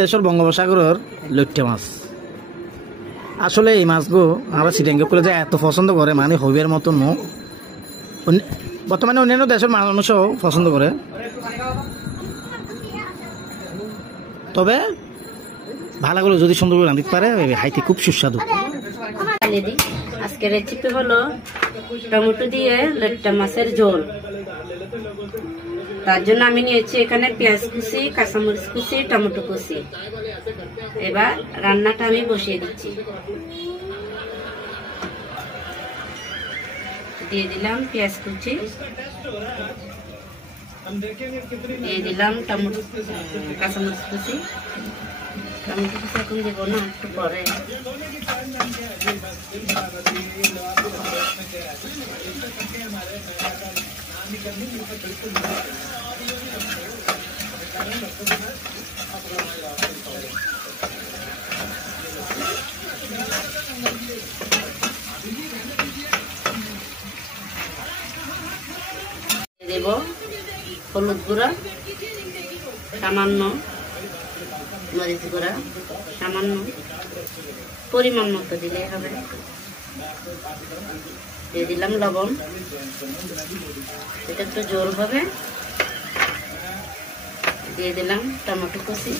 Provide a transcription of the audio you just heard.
দেশের বঙ্গোপসাগরের লইট্টা মাছ আসলে এই মাছগুলো আমরা চিটাঙ্গে করে যে এত পছন্দ করে মানে হইবের মতো নো বর্তমানে অন্যান্য দেশের মানুষও পছন্দ করে তবে ভালো করে যদি সুন্দর করে রাঁধতে পারে হাইতে খুব সুস্বাদু। আজকের রেসিপি হলো টমেটো দিয়ে লইট্টা মাছের ঝোল। তার জন্য আমি নিয়েছি এখানে পেঁয়াজ কুচি, কাঁচামরিচ কুচি, টমেটো কুচি। এবার রান্নাটা আমি বসিয়ে দিচ্ছি। দিয়ে দিলাম পেঁয়াজ কুচি, দিয়ে দিলাম টমেটো কাঁচামরিচ কুচি। টমেটো কুচি এখন দেবো না, একটু পরে। দেব হলুদ গুঁড়া সামান্য, মরিচ গুঁড়া সামান্য, পরিমাণ মতো দিলেই হবে। দিয়ে দিলাম লবণ, এটা একটু জোর হবে। দিয়ে দিলাম টমেটো কুচি।